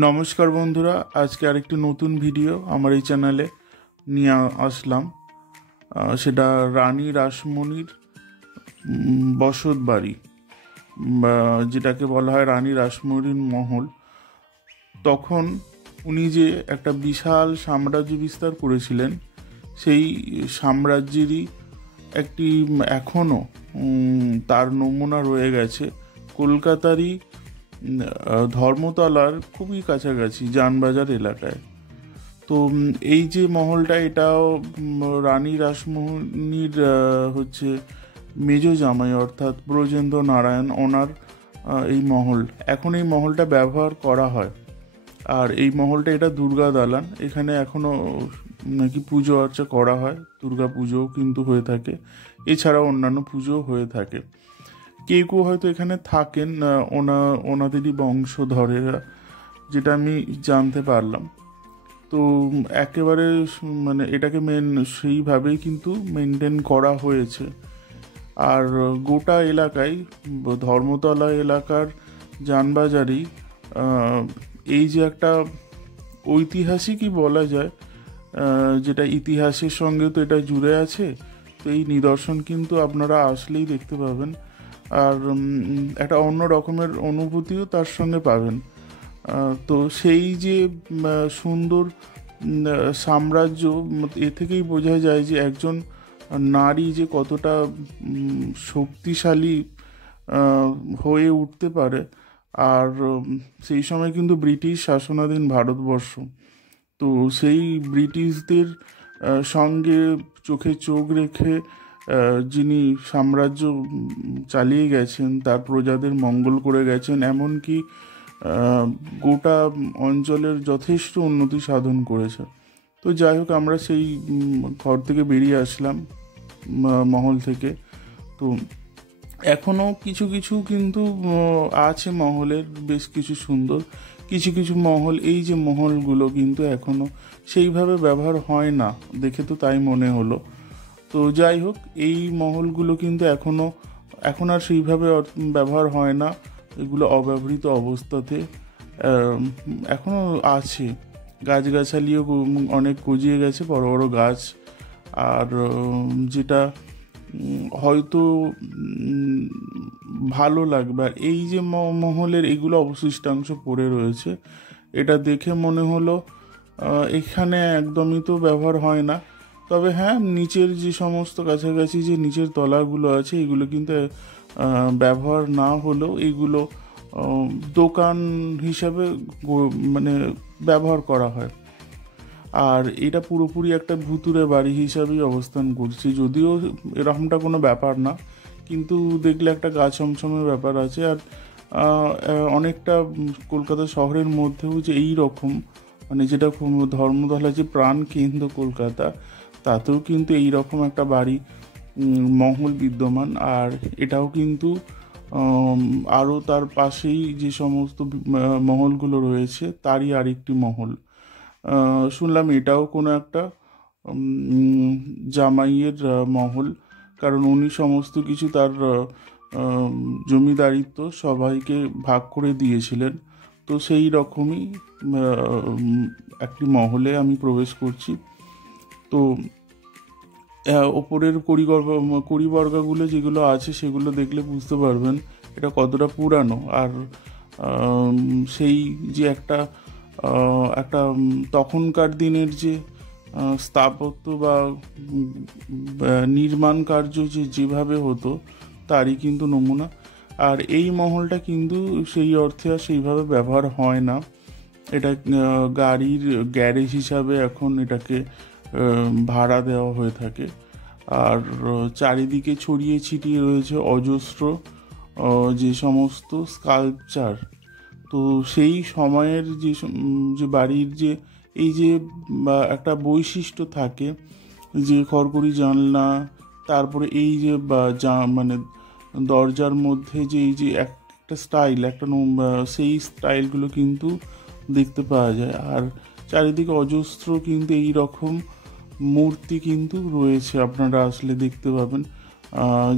নমস্কার বন্ধুরা, আজকে আরেকটি নতুন ভিডিও আমার এই চ্যানেলে নিয়ে আসলাম। সেটা রানী রাসমণির বসত বাড়ি, বা যেটাকে বলা হয় রানী রাসমণির মহল। তখন উনি যে একটা বিশাল সাম্রাজ্য বিস্তার করেছিলেন, সেই সাম্রাজ্যেরই একটি এখনও তার নমুনা রয়ে গেছে কলকাতারই ধর্মতলার খুবই কাছাকাছি জানবাজার এলাকায়। তো এই যে মহলটা, এটাও রানী রাসমণির হচ্ছে মেজ জামাই অর্থাৎ ব্রজেন্দ্র নারায়ণ ওনার এই মহল। এখন এই মহলটা ব্যবহার করা হয়। আর এই মহলটা, এটা দুর্গা দালান। এখানে এখনও নাকি পুজো আর্চা করা হয়, দুর্গা পুজোও কিন্তু হয়ে থাকে, এছাড়াও অন্যান্য পুজোও হয়ে থাকে। কেউ কেউ হয়তো এখানে থাকেন ওনাদেরই বংশধরেরা, যেটা আমি জানতে পারলাম। তো একেবারে এটাকে সেইভাবেই কিন্তু মেনটেন করা হয়েছে। আর গোটা এলাকায়, ধর্মতলা এলাকার জানবাজারেই এই যে একটা ঐতিহাসিকই বলা যায়, যেটা ইতিহাসের সঙ্গে তো এটা জুড়ে আছে। তো এই নিদর্শন কিন্তু আপনারা আসলেই দেখতে পাবেন, আর একটা অন্য রকমের অনুভূতিও তার সঙ্গে পাবেন। তো সেই যে সুন্দর সাম্রাজ্য, এ থেকেই বোঝা যায় যে একজন নারী যে কতটা শক্তিশালী হয়ে উঠতে পারে। আর সেই সময় কিন্তু ব্রিটিশ শাসনাধীন ভারতবর্ষ। তো সেই ব্রিটিশদের সঙ্গে চোখে চোখ রেখে যিনি সাম্রাজ্য চালিয়ে গেছেন, তার প্রজাদের মঙ্গল করে গেছেন, এমনকি গোটা অঞ্চলের যথেষ্ট উন্নতি সাধন করেছে। তো যাই হোক, আমরা সেই ঘর থেকে বেরিয়ে আসলাম, মহল থেকে। তো এখনও কিছু কিছু কিন্তু আছে মহলের, বেশ কিছু সুন্দর কিছু কিছু মহল। এই যে মহলগুলো কিন্তু এখনও সেইভাবে ব্যবহার হয় না, দেখে তো তাই মনে হলো। তো যাই হোক, এই মহলগুলো কিন্তু এখন আর সেইভাবে ব্যবহার হয় না। এগুলো অব্যবহৃত অবস্থাতে এখনও আছে। গাছগাছালিও অনেক গজিয়ে গেছে, বড় বড় গাছ। আর যেটা হয়তো ভালো লাগবে। আর এই যে মহলের এগুলো অবশিষ্টাংশ পড়ে রয়েছে, এটা দেখে মনে হলো এখানে একদমই তো ব্যবহার হয় না। তবে হ্যাঁ, নিচের যে সমস্ত কাছাকাছি যে নিচের তলাগুলো আছে, এগুলো কিন্তু ব্যবহার না হলেও এগুলো দোকান হিসাবে ব্যবহার করা হয়। আর এটা পুরোপুরি একটা ভুতুড়ে বাড়ি হিসাবেই অবস্থান করছে, যদিও এরকমটা কোনো ব্যাপার না, কিন্তু দেখলে একটা গা ছমছমের ব্যাপার আছে। আর অনেকটা কলকাতা শহরের মধ্যেও যে এই রকম যেটা ধর্মতলা যে প্রাণ কেন্দ্র কলকাতা, তাতেও কিন্তু এই রকম একটা বাড়ি মহল বিদ্যমান। আর এটাও কিন্তু আরও তার পাশেই যে সমস্ত মহলগুলো রয়েছে, তারই আরেকটি মহল। শুনলাম এটাও কোনো একটা জামাইয়ের মহল, কারণ উনি সমস্ত কিছু তার জমিদারিত্ব সবাইকে ভাগ করে দিয়েছিলেন। তো সেই রকমই একটি মহলে আমি প্রবেশ করছি। তো ওপরের কড়িবর্গাগুলো যেগুলো আছে, সেগুলো দেখলে বুঝতে পারবেন এটা কতটা পুরানো। আর সেই যে একটা তখনকার দিনের যে স্থাপত্য বা নির্মাণ কার্য যেভাবে হতো, তারই কিন্তু নমুনা। আর এই মহলটা কিন্তু সেই অর্থে আর সেইভাবে ব্যবহার হয় না। এটা গাড়ির গ্যারেজ হিসাবে এখন এটাকে ভাড়া দেওয়া হয়ে থাকে। আর চারিদিকে ছড়িয়ে ছিটিয়ে রয়েছে অজস্র যে সমস্ত স্কাল্পচার। তো সেই সময়ের যে বাড়ির যে এই যে একটা বৈশিষ্ট্য থাকে, যে খড়খড়ি জানলা, তারপরে এই যে দরজার মধ্যে যে এই যে একটা স্টাইল, সেই স্টাইলগুলো কিন্তু দেখতে পাওয়া যায়। আর চারিদিকে অজস্র কিন্তু এই রকম মূর্তি কিন্তু রয়েছে, আপনারা আসলে দেখতে পাবেন,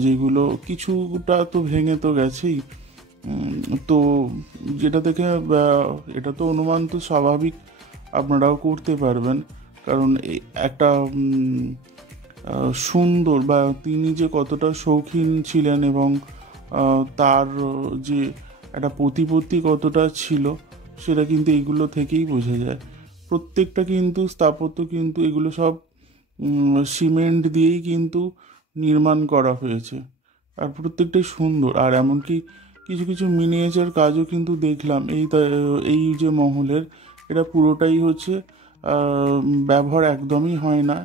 যেগুলো কিছুটা তো ভেঙে তো গেছেই, তো যেটা দেখে এটা তো অনুমান তো স্বাভাবিক, আপনারাও করতে পারবেন, কারণ একটা সুন্দর বা তিনি যে কতটা শৌখিন ছিলেন এবং তার যে একটা প্রতিপত্তি কতটা ছিল সেটা কিন্তু এগুলো থেকেই বোঝা যায়। প্রত্যেকটা কিন্তু স্থাপত্য কিন্তু এগুলো সব সিমেন্ট দিয়েই কিন্তু নির্মাণ করা হয়েছে, আর প্রত্যেকটাই সুন্দর। আর এমনকি কিছু কিছু মিনিয়েচার কাজও কিন্তু দেখলাম এই যে মহলের, এটা পুরোটাই হচ্ছে ব্যবহার একদমই হয় না।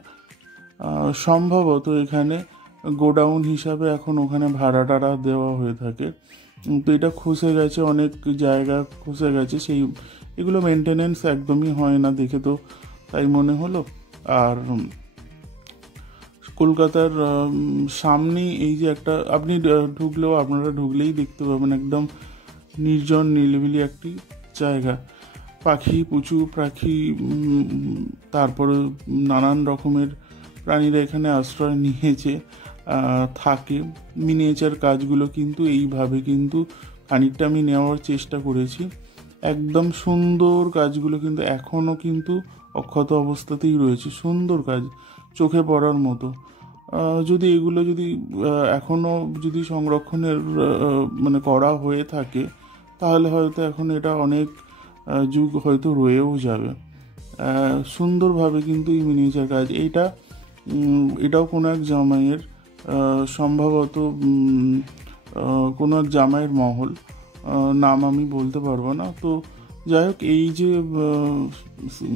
সম্ভবত এখানে গোডাউন হিসাবে এখন ওখানে ভাড়া টাড়া দেওয়া হয়ে থাকে। তো এটা খসে গেছে, অনেক জায়গা খসে গেছে, সেই এগুলো মেনটেনেন্স একদমই হয় না দেখে, তো তাই মনে হলো। আর কলকাতার সামনেই এই যে একটা, আপনি আপনারা ঢুকলেই দেখতে পাবেন একদম নির্জন নিরিবিলি একটি জায়গা। প্রচুর পাখি, তারপরে নানান রকমের প্রাণীরা এখানে আশ্রয় নিয়েছে, থাকে। মিনিয়েচার কাজগুলো কিন্তু এইভাবে কিন্তু খানিকটা আমি নেওয়ার চেষ্টা করেছি। একদম সুন্দর কাজগুলো কিন্তু এখনও কিন্তু অক্ষত অবস্থাতেই রয়েছে, সুন্দর কাজ, চোখে পড়ার মতো। যদি এগুলো যদি এখনও যদি সংরক্ষণের মানে করা হয়ে থাকে, তাহলে হয়তো এখন এটা অনেক যুগ হয়তো রয়েও যাবে। সুন্দরভাবে কিন্তু এই মিনিয়েচার কাজ, এটাও কোনো এক জামাইয়ের, সম্ভবত কোনো এক জামাইয়ের মহল, নাম আমি বলতে পারবো না। তো যাই হোক, এই যে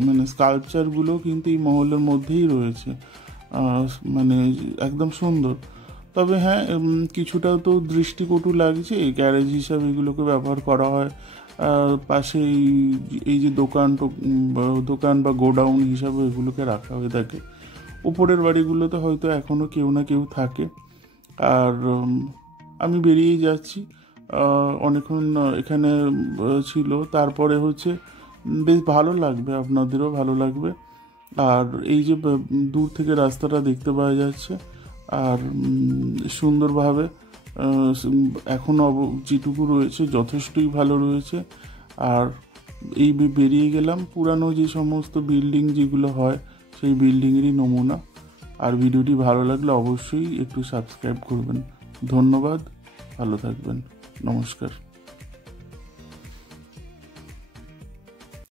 মানে স্কাল্পচারগুলো কিন্তু এই মহলের মধ্যেই রয়েছে, মানে একদম সুন্দর। তবে হ্যাঁ, কিছুটা তো দৃষ্টিকটু লাগছে, গ্যারেজ হিসাবে এগুলোকে ব্যবহার করা হয়। পাশে এই যে দোকান বা গোডাউন হিসাবে এগুলোকে রাখা হয়ে থাকে। উপরের বাড়িগুলোতে হয়তো এখনও কেউ না কেউ থাকে। আর আমি বেরিয়ে যাচ্ছি, অনেকক্ষণ এখানে ছিল, তারপরে হচ্ছে বেশ ভালো লাগবে, আপনাদেরও ভালো লাগবে। আর এই যে দূর থেকে রাস্তাটা দেখতে পাওয়া যাচ্ছে, আর সুন্দরভাবে এখনও যেটুকু রয়েছে যথেষ্টই ভালো রয়েছে। আর এই বেরিয়ে গেলাম পুরানো যে সমস্ত বিল্ডিং যেগুলো হয় সেই বিল্ডিংয়েরই নমুনা। আর ভিডিওটি ভালো লাগলে অবশ্যই একটু সাবস্ক্রাইব করবেন। ধন্যবাদ, ভালো থাকবেন, নমস্কার।